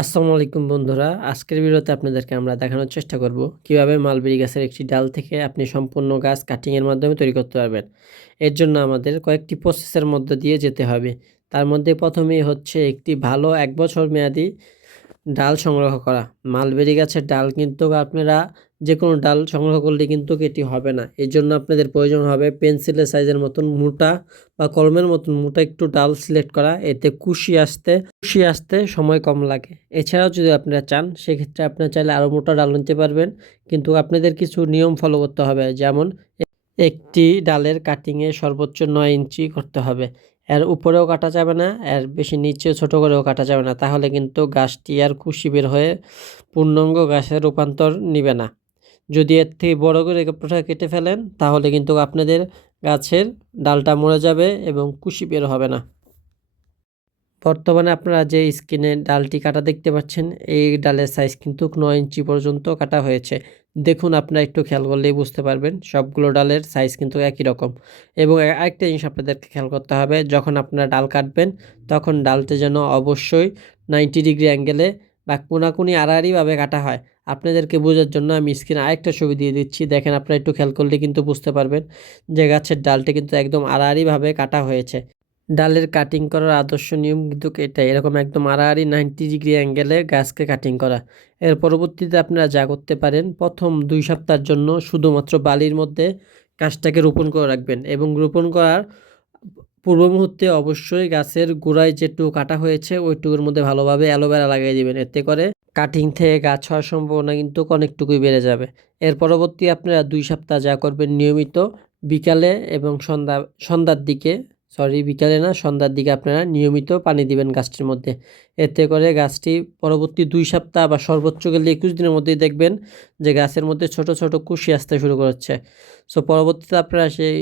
আসসালামু আলাইকুম বন্ধুরা, আজকের ভিডিওতে আপনাদেরকে আমরা দেখানোর চেষ্টা করব কিভাবে মালবেরি গাছের একটি ডাল থেকে আপনি সম্পূর্ণ গাছ কাটিংয়ের মাধ্যমে তৈরি করতে পারবেন। এর জন্য আমাদের কয়েকটি প্রসেসের মধ্য দিয়ে যেতে হবে। তার মধ্যে প্রথমেই হচ্ছে একটি ভালো ১ বছর মেয়াদি ডাল সংগ্রহ করা। মালবেরি গাছের ডাল কিন্তু আপনারা যেকোনো ডাল সংগ্রহ করলে কিন্তু এটি হবে না। এর জন্য আপনাদের প্রয়োজন হবে পেন্সিলের সাইজের মতন মোটা বা কলমের মতন মোটা একটু ডাল সিলেক্ট করা। এতে কুশি আসতে সময় কম লাগে। এছাড়াও যদি আপনারা চান সেক্ষেত্রে আপনারা চাইলে আরও মোটা ডাল নিতে পারবেন, কিন্তু আপনাদের কিছু নিয়ম ফলো করতে হবে। যেমন একটি ডালের কাটিংয়ে সর্বোচ্চ ৯ ইঞ্চি করতে হবে। এর উপরেও কাটা যাবে না, এর বেশি নিচেও ছোট করেও কাটা যাবে না, তাহলে কিন্তু গাছটি আর কুশি বের হয়ে পূর্ণাঙ্গ গাছে রূপান্তর নিবে না। যদি এর থেকে বড় করে কাপড়টা কেটে ফেলেন তাহলে কিন্তু আপনাদের গাছের ডালটা মরে যাবে এবং কুশি বের হবে না। বর্তমানে আপনারা যে স্ক্রিনে ডালটি কাটা দেখতে পাচ্ছেন, এই ডালের সাইজ কিন্তু ৯ ইঞ্চি পর্যন্ত কাটা হয়েছে। দেখুন, আপনারা একটু খেয়াল করলেই বুঝতে পারবেন সবগুলো ডালের সাইজ কিন্তু একই রকম। এবং আরেকটা জিনিস আপনাদেরকে খেয়াল করতে হবে, যখন আপনারা ডাল কাটবেন তখন ডালটা যেন অবশ্যই 90 ডিগ্রি অ্যাঙ্গেলে বা কোনাকুনি আড়াআড়িভাবে কাটা হয়। আপনাদেরকে বোঝার জন্য আমি স্ক্রিনে আরেকটা ছবি দিয়ে দিচ্ছি, দেখেন আপনারা একটু খেয়াল করলে কিন্তু বুঝতে পারবেন যে গাছের ডালটি কিন্তু একদম আড়াআড়িভাবে কাটা হয়েছে। ডালের কাটিং করার আদর্শ নিয়ম কিন্তু এটাই, এরকম একদম আড়াআড়ি 90 ডিগ্রি অ্যাঙ্গেলে গাছকে কাটিং করা। এর পরবর্তীতে আপনারা যা করতে পারেন, প্রথম 2 সপ্তাহের জন্য শুধুমাত্র বালির মধ্যে গাছটাকে রোপণ করে রাখবেন এবং রোপণ করার পূর্ব মুহূর্তে অবশ্যই গাছের গোড়ায় যেটুকু কাটা হয়েছে ওইটুকুর মধ্যে ভালোভাবে অ্যালোভেরা লাগিয়ে দিবেন। এতে করে কাটিং থেকে গাছ হওয়ার সম্ভাবনা কিন্তু অনেকটুকুই বেড়ে যাবে। এর পরবর্তী আপনারা 2 সপ্তাহ যা করবেন, নিয়মিত বিকালে এবং সন্ধ্যার দিকে, বিকালে না, সন্ধ্যার দিকে আপনারা নিয়মিত পানি দিবেন গাছটির মধ্যে। এতে করে গাছটি পরবর্তী 2 সপ্তাহ বা সর্বোচ্চ গেলে 21 দিনের মধ্যেই দেখবেন যে গাছের মধ্যে ছোট ছোট কুশি আসতে শুরু করছে। সো পরবর্তীতে আপনারা সেই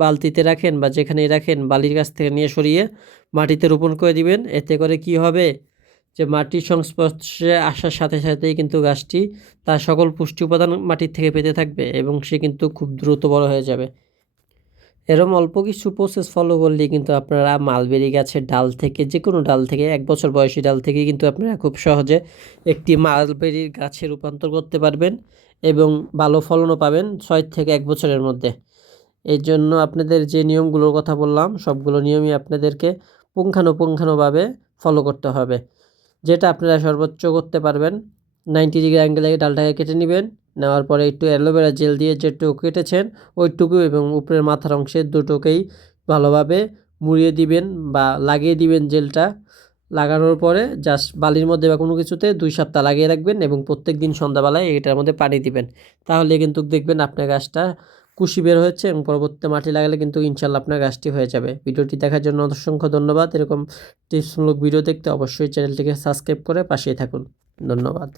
বালতিতে রাখেন বা যেখানেই রাখেন, বালির কাছ থেকে নিয়ে সরিয়ে মাটিতে রোপণ করে দিবেন। এতে করে কি হবে, যে মাটির সংস্পর্শে আসার সাথে সাথেই কিন্তু গাছটি তার সকল পুষ্টি উপাদান মাটির থেকে পেতে থাকবে এবং সে কিন্তু খুব দ্রুত বড় হয়ে যাবে। এরকম অল্প কিছু প্রসেস ফলো করলেই কিন্তু আপনারা মালবেরি গাছের ডাল থেকে, যে কোনো ডাল থেকে, 1 বছর বয়সী ডাল থেকে কিন্তু আপনারা খুব সহজে একটি মালবেরির গাছে রূপান্তর করতে পারবেন এবং ভালো ফলনও পাবেন 6 থেকে 1 বছরের মধ্যে। এই জন্য আপনাদের যে নিয়মগুলোর কথা বললাম সবগুলো নিয়মই আপনাদেরকে পুঙ্খানুপুঙ্খানুভাবে ফলো করতে হবে। যেটা আপনারা সর্বোচ্চ করতে পারবেন, 90 ডিগ্রি অ্যাঙ্গেলে ডালটাকে কেটে নেবেন। নেওয়ার পরে একটু অ্যালোভেরা জেল দিয়ে যেটুকু কেটেছেন ওইটুকু এবং উপরের মাথার অংশে দুটোকেই ভালোভাবে মুড়িয়ে দিবেন বা লাগিয়ে দিবেন জেলটা। লাগানোর পরে জাস্ট বালির মধ্যে বা কোনো কিছুতে 2 সপ্তাহ লাগিয়ে রাখবেন এবং প্রত্যেক দিন সন্ধ্যাবেলায় এটার মধ্যে পানি দিবেন। তাহলে কিন্তু দেখবেন আপনার গাছটা কুশি বের হয়েছে এবং পরবর্তীতে মাটি লাগালে কিন্তু ইনশাল্লাহ আপনার গাছটি হয়ে যাবে। ভিডিওটি দেখার জন্য অসংখ্য ধন্যবাদ। এরকম টিপসমূলক ভিডিও দেখতে অবশ্যই চ্যানেলটিকে সাবস্ক্রাইব করে পাশেই থাকুন। ধন্যবাদ।